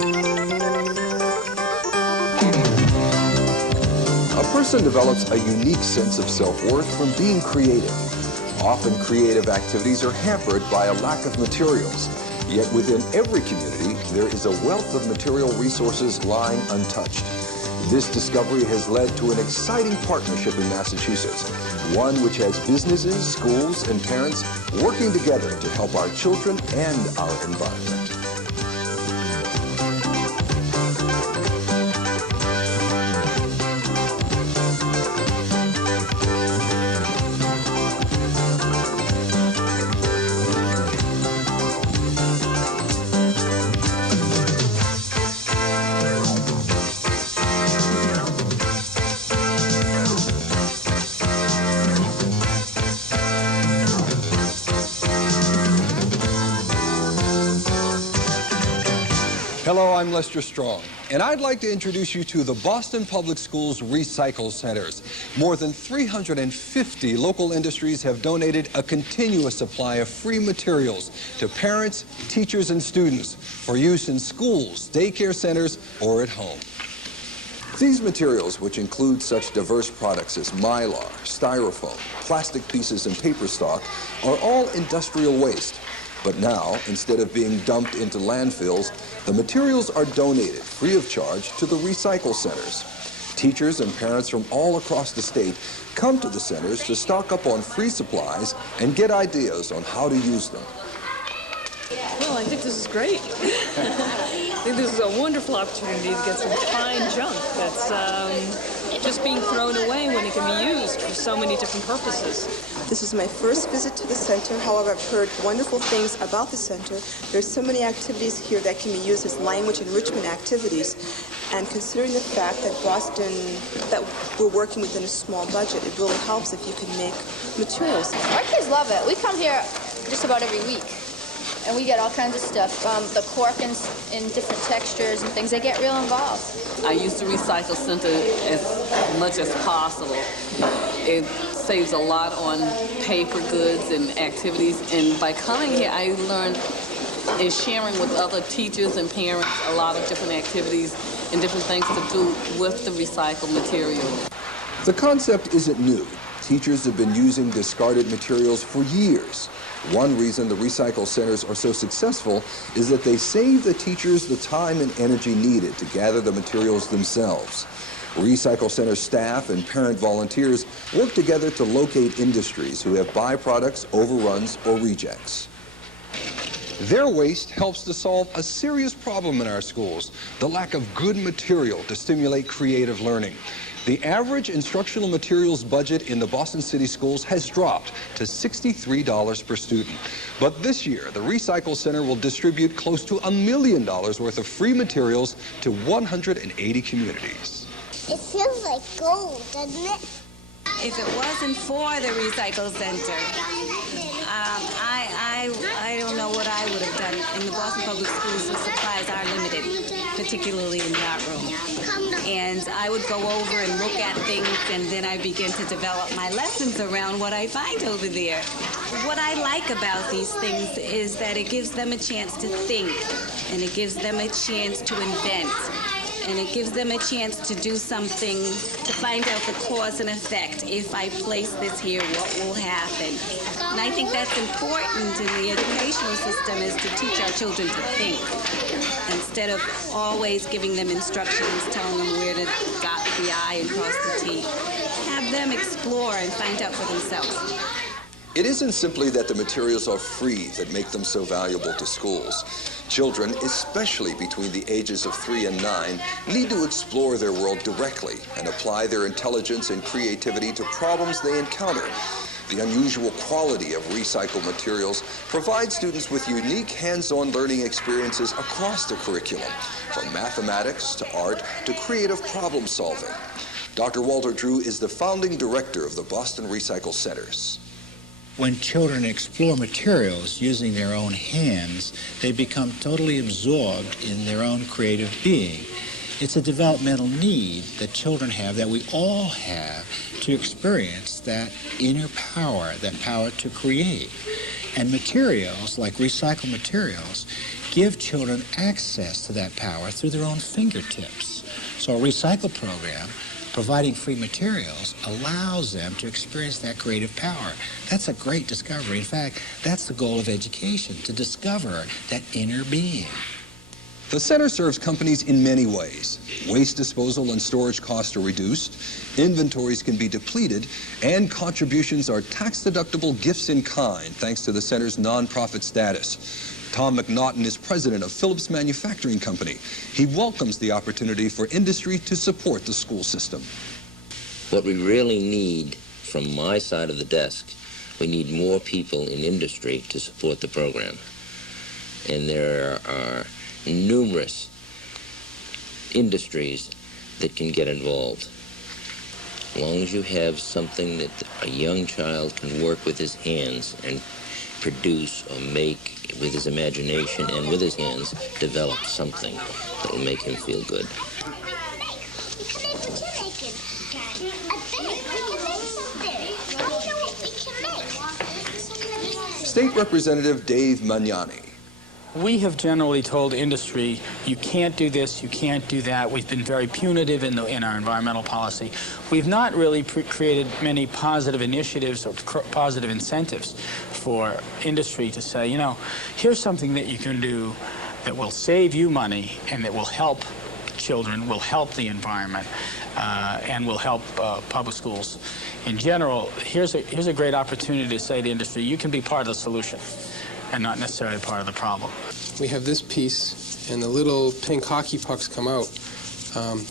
A person develops a unique sense of self-worth from being creative. Often creative activities are hampered by a lack of materials. Yet within every community, there is a wealth of material resources lying untouched. This discovery has led to an exciting partnership in Massachusetts, one which has businesses, schools, and parents working together to help our children and our environment. Hello, I'm Lester Strong, and I'd like to introduce you to the Boston Public Schools Recycle Centers. More than 350 local industries have donated a continuous supply of free materials to parents, teachers, and students for use in schools, daycare centers, or at home. These materials, which include such diverse products as mylar, styrofoam, plastic pieces, and paper stock, are all industrial waste. But now, instead of being dumped into landfills, the materials are donated free of charge to the recycle centers. Teachers and parents from all across the state come to the centers to stock up on free supplies and get ideas on how to use them. Well, I think this is great. I think this is a wonderful opportunity to get some fine junk that's just being thrown away when it can be used for so many different purposes. This is my first visit to the center. However, I've heard wonderful things about the center. There's so many activities here that can be used as language enrichment activities. And considering the fact that Boston, that we're working within a small budget, it really helps if you can make materials. Our kids love it. We come here just about every week. And we get all kinds of stuff, the cork in different textures and things. They get real involved. I use the recycle center as much as possible. It saves a lot on paper goods and activities. And by coming here, I learned in sharing with other teachers and parents a lot of different activities and different things to do with the recycled material. The concept isn't new. Teachers have been using discarded materials for years. One reason the recycle centers are so successful is that they save the teachers the time and energy needed to gather the materials themselves. Recycle center staff and parent volunteers work together to locate industries who have byproducts, overruns, or rejects. Their waste helps to solve a serious problem in our schools, the lack of good material to stimulate creative learning. The average instructional materials budget in the Boston City schools has dropped to $63 per student. But this year, the Recycle Center will distribute close to $1 million worth of free materials to 180 communities. It feels like gold, doesn't it? If it wasn't for the Recycle Center, I don't know what I would have done. In the Boston Public Schools, the supplies are limited, particularly in the art room. And I would go over and look at things, and then I begin to develop my lessons around what I find over there. What I like about these things is that it gives them a chance to think, and it gives them a chance to invent. And it gives them a chance to do something to find out the cause and effect. If I place this here, what will happen? And I think that's important in the educational system, is to teach our children to think. Instead of always giving them instructions, telling them where to dot the I and cross the T. Have them explore and find out for themselves. It isn't simply that the materials are free that make them so valuable to schools. Children, especially between the ages of 3 and 9, need to explore their world directly and apply their intelligence and creativity to problems they encounter. The unusual quality of recycled materials provides students with unique hands-on learning experiences across the curriculum, from mathematics to art to creative problem solving. Dr. Walter Drew is the founding director of the Boston Recycle Centers. When children explore materials using their own hands, they become totally absorbed in their own creative being. It's a developmental need that children have, that we all have, to experience that inner power, that power to create. And materials, like recycled materials, give children access to that power through their own fingertips. So a recycle program, providing free materials, allows them to experience that creative power. That's a great discovery. In fact, that's the goal of education, to discover that inner being. The center serves companies in many ways. Waste disposal and storage costs are reduced, inventories can be depleted, and contributions are tax-deductible gifts in kind thanks to the center's nonprofit status. Tom McNaughton is president of Phillips Manufacturing Company. He welcomes the opportunity for industry to support the school system. What we really need from my side of the desk, we need more people in industry to support the program. And there are numerous industries that can get involved. As long as you have something that a young child can work with his hands and produce or make with his imagination and with his hands, develop something that will make him feel good. State Representative Dave Magnani. We have generally told industry, you can't do this, you can't do that. We've been very punitive in our environmental policy. We've not really created many positive initiatives or positive incentives for industry to say, you know, here's something that you can do that will save you money and that will help children, will help the environment, and will help public schools. In general, here's a great opportunity to say to industry, you can be part of the solution and not necessarily part of the problem. We have this piece, and the little pink hockey pucks come out.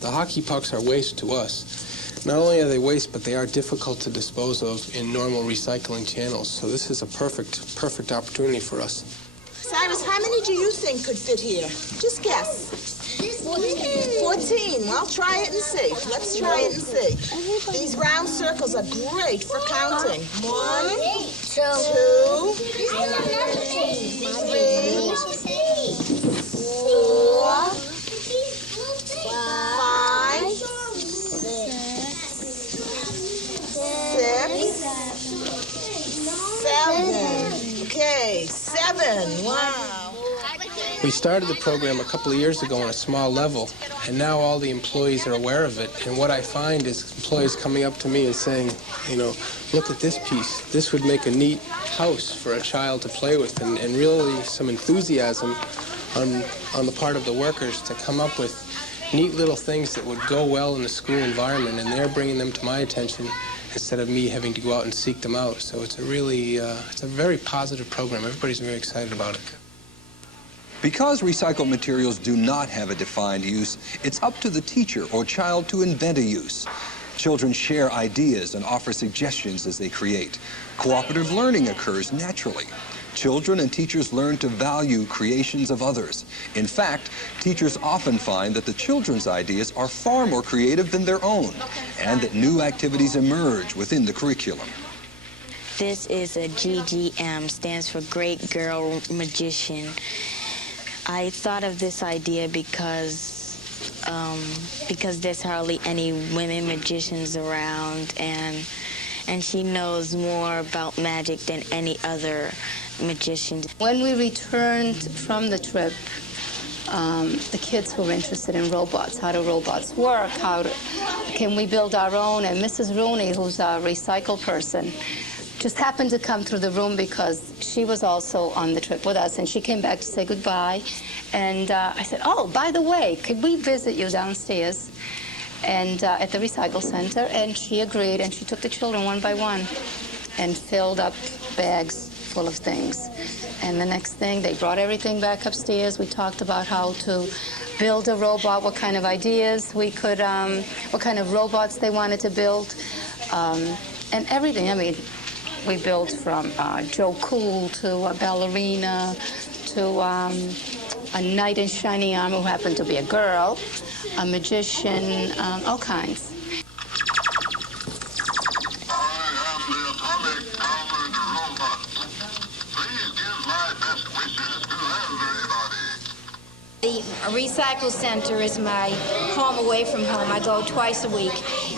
The hockey pucks are waste to us. Not only are they waste, but they are difficult to dispose of in normal recycling channels. So this is a perfect opportunity for us. Cyrus, how many do you think could fit here? Just guess. 14. Well, try it and see. Let's try it and see. These round circles are great for counting. 1, 2, 3, 4, 5, 6, 7. Okay, 7. Wow. We started the program a couple of years ago on a small level, and now all the employees are aware of it. And what I find is employees coming up to me and saying, you know, look at this piece. This would make a neat house for a child to play with, and really some enthusiasm on the part of the workers to come up with neat little things that would go well in the school environment, and they're bringing them to my attention instead of me having to go out and seek them out. So it's a really, it's a very positive program. Everybody's very excited about it. Because recycled materials do not have a defined use, it's up to the teacher or child to invent a use. Children share ideas and offer suggestions as they create. Cooperative learning occurs naturally. Children and teachers learn to value creations of others. In fact, teachers often find that the children's ideas are far more creative than their own, and that new activities emerge within the curriculum. This is a GGM, stands for Great Girl Magician. I thought of this idea because there's hardly any women magicians around, and she knows more about magic than any other magician. When we returned from the trip, the kids were interested in robots. How do robots work? Can we build our own? And Mrs. Rooney, who's a recycle person, just happened to come through the room because she was also on the trip with us, and she came back to say goodbye. And I said, oh, by the way, could we visit you downstairs and at the recycle center? And she agreed, and she took the children one by one and filled up bags full of things. And the next thing, they brought everything back upstairs. We talked about how to build a robot, what kind of ideas we could, what kind of robots they wanted to build, and everything. I mean, we built from Joe Cool to a ballerina to a knight in shining armor who happened to be a girl, a magician, all kinds. The Recycle Center is my home away from home. I go twice a week,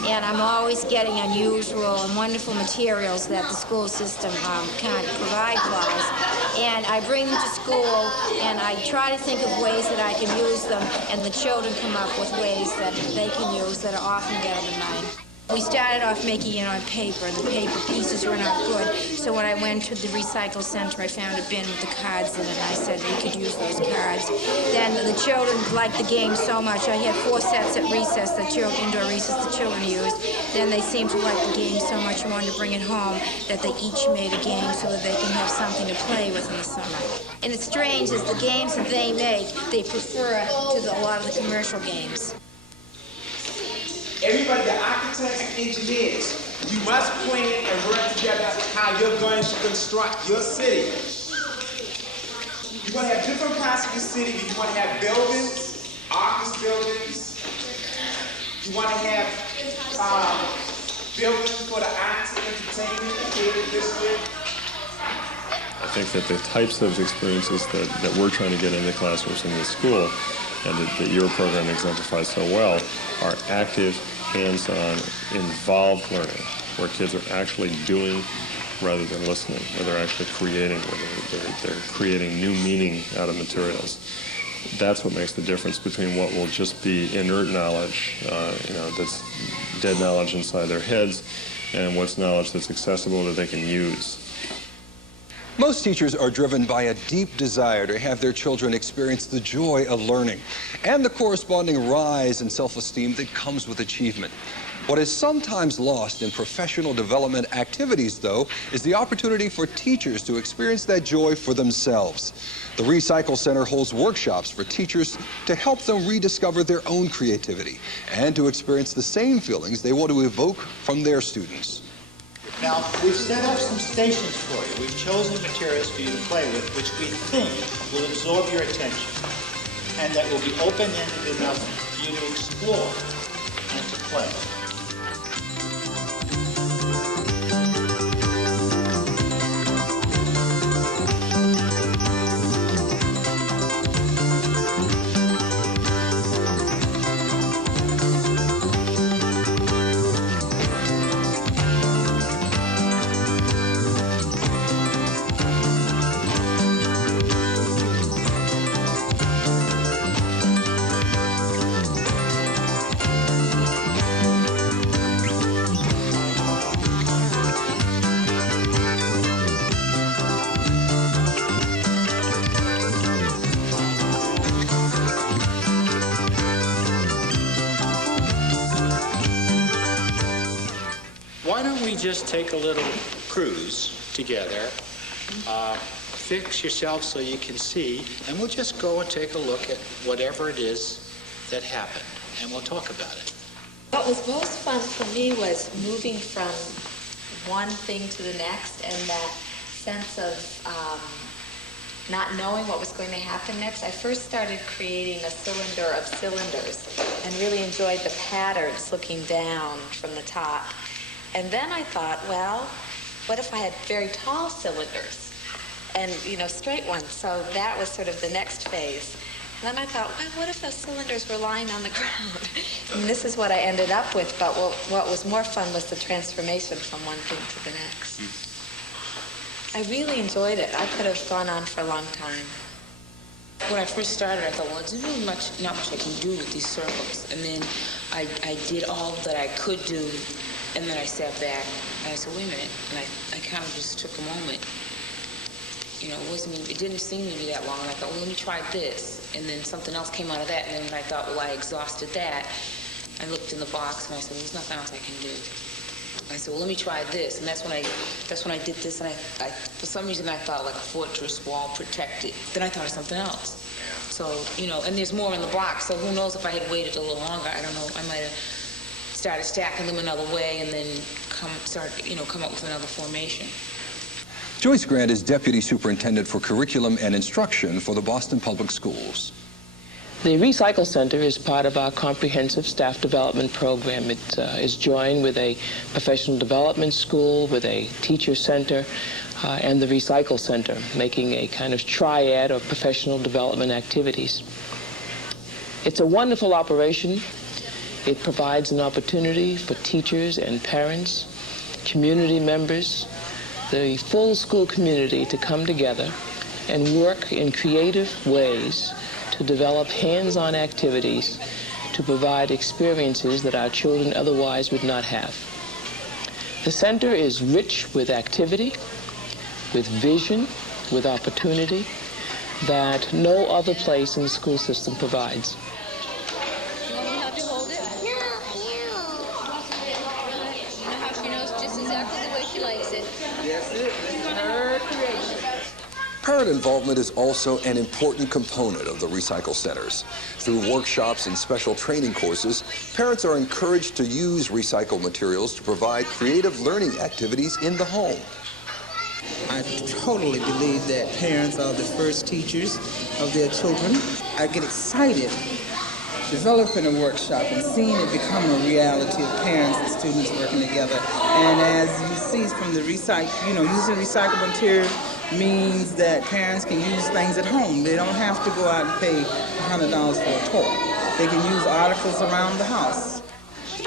and I'm always getting unusual and wonderful materials that the school system can't provide for us. And I bring them to school, and I try to think of ways that I can use them, and the children come up with ways that they can use that are often better than mine. We started off making it on paper, and the paper pieces were not good. So when I went to the Recycle Center, I found a bin with the cards in it, and I said we could use those cards. Then the children liked the game so much. I had 4 sets at recess, indoor recess, the children used. Then they seemed to like the game so much and wanted to bring it home that they each made a game so that they can have something to play with in the summer. And it's strange, is the games that they make, they prefer to a lot of the commercial games. Everybody, the architects and engineers, you must plan and work together how you're going to construct your city. You're going to have different parts of your city. You want to have buildings, office buildings. You want to have buildings for the arts and entertainment, the theater district. I think that the types of experiences that we're trying to get into classrooms in this school and that your program exemplifies so well are active, hands-on, involved learning, where kids are actually doing rather than listening, where they're actually creating, where they're creating new meaning out of materials. That's what makes the difference between what will just be inert knowledge, that's dead knowledge inside their heads, and what's knowledge that's accessible that they can use. Most teachers are driven by a deep desire to have their children experience the joy of learning and the corresponding rise in self-esteem that comes with achievement. What is sometimes lost in professional development activities, though, is the opportunity for teachers to experience that joy for themselves. The Recycle Center holds workshops for teachers to help them rediscover their own creativity and to experience the same feelings they want to evoke from their students. Now, we've set up some stations for you. We've chosen materials for you to play with, which we think will absorb your attention and that will be open-ended enough for you to explore and to play. Why don't we just take a little cruise together, fix yourself so you can see, and we'll just go and take a look at whatever it is that happened, and we'll talk about it. What was most fun for me was moving from one thing to the next, and that sense of not knowing what was going to happen next. I first started creating a cylinder of cylinders and really enjoyed the patterns looking down from the top. And then I thought, well, what if I had very tall cylinders and, straight ones? So that was sort of the next phase. And then I thought, well, what if those cylinders were lying on the ground? And this is what I ended up with, but what was more fun was the transformation from one thing to the next. I really enjoyed it. I could have gone on for a long time. When I first started, I thought, well, there's really not much I can do with these circles. And then I did all that I could do. And then I sat back and I said, wait a minute. And I kind of just took a moment. It didn't seem to be that long. And I thought, well, let me try this. And then something else came out of that. And then I thought, well, I exhausted that. I looked in the box and I said, well, there's nothing else I can do. I said, well, let me try this. And that's when I did this. And I for some reason, I thought like a fortress wall protected. Then I thought of something else. So, and there's more in the box. So who knows if I had waited a little longer. I don't know. I might have started stacking them another way and then come up with another formation. Joyce Grant is Deputy Superintendent for Curriculum and Instruction for the Boston Public Schools. The Recycle Center is part of our comprehensive staff development program. It is joined with a professional development school, with a teacher center, and the Recycle Center, making a kind of triad of professional development activities. It's a wonderful operation. It provides an opportunity for teachers and parents, community members, the full school community to come together and work in creative ways to develop hands-on activities to provide experiences that our children otherwise would not have. The center is rich with activity, with vision, with opportunity that no other place in the school system provides. You want me to help you hold it? No, you know how she knows just exactly the way she likes it. Yes, it is her creation. Parent involvement is also an important component of the recycle centers. Through workshops and special training courses, parents are encouraged to use recycled materials to provide creative learning activities in the home. I totally believe that parents are the first teachers of their children. I get excited developing a workshop and seeing it become a reality of parents and students working together. And as you see from the using recyclable material means that parents can use things at home. They don't have to go out and pay $100 for a toy. They can use articles around the house.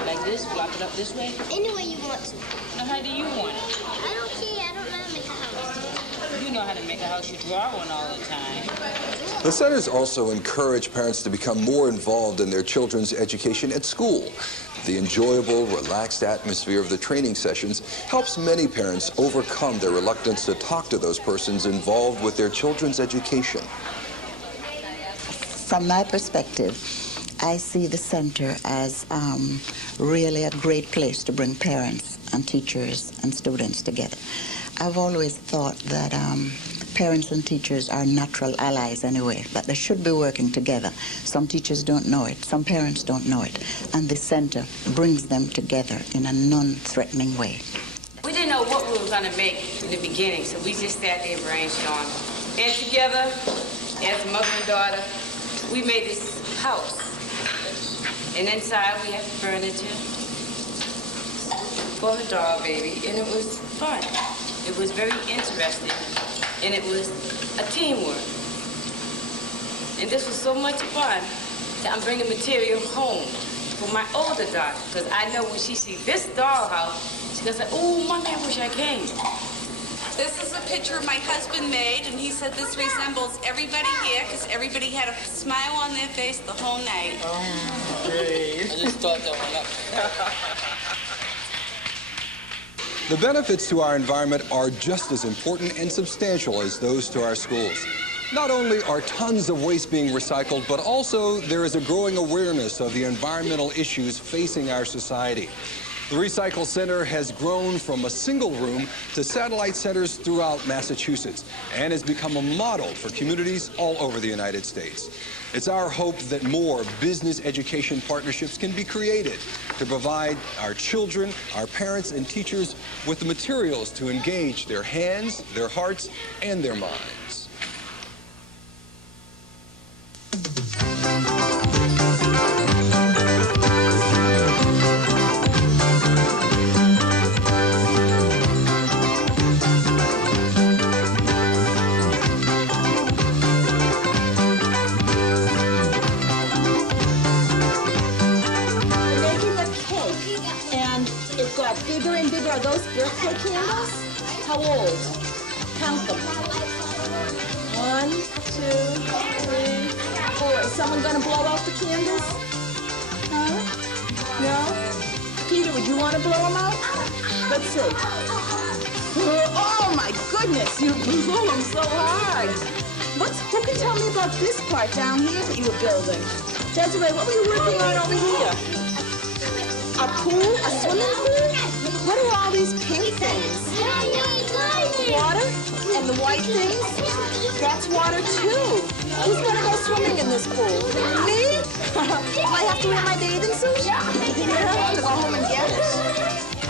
Like this, flop it up this way? Any way you want to. Now, how do you want it? I don't care. I don't know how to make a house. You know how to make a house. You draw one all the time. The centers also encourage parents to become more involved in their children's education at school. The enjoyable, relaxed atmosphere of the training sessions helps many parents overcome their reluctance to talk to those persons involved with their children's education. From my perspective, I see the center as really a great place to bring parents and teachers and students together. I've always thought that parents and teachers are natural allies anyway, but they should be working together. Some teachers don't know it, some parents don't know it, and the center brings them together in a non-threatening way. We didn't know what we were going to make in the beginning, so we just sat there and brainstormed. And together, as a mother and daughter, we made this house. And inside we had furniture for her doll baby, and it was fun. It was very interesting, and it was a teamwork. And this was so much fun that I'm bringing material home for my older daughter, because I know when she sees this dollhouse, she's gonna say, "Oh, Mommy, I wish I came." This is a picture my husband made, and he said this resembles everybody here because everybody had a smile on their face the whole night. Oh, great. I just thought that one up. The benefits to our environment are just as important and substantial as those to our schools. Not only are tons of waste being recycled, but also there is a growing awareness of the environmental issues facing our society. The Recycle Center has grown from a single room to satellite centers throughout Massachusetts and has become a model for communities all over the United States. It's our hope that more business education partnerships can be created to provide our children, our parents, and teachers with the materials to engage their hands, their hearts, and their minds. Bigger and bigger. Are those birthday candles? How old? Count them. 1, 2, 3, 4. Is someone going to blow out the candles? Huh? No? Peter, would you want to blow them out? Let's see. Oh my goodness, you blew them so hard. Who can tell me about this part down here that you were building? Desiree, what were you working on over here? A pool? A swimming pool? What are all these pink things? Water? And the white things? That's water too. Who's gonna go swimming in this pool? Me? Do I have to wear my bathing suit? Yeah, I'm gonna go home and get it.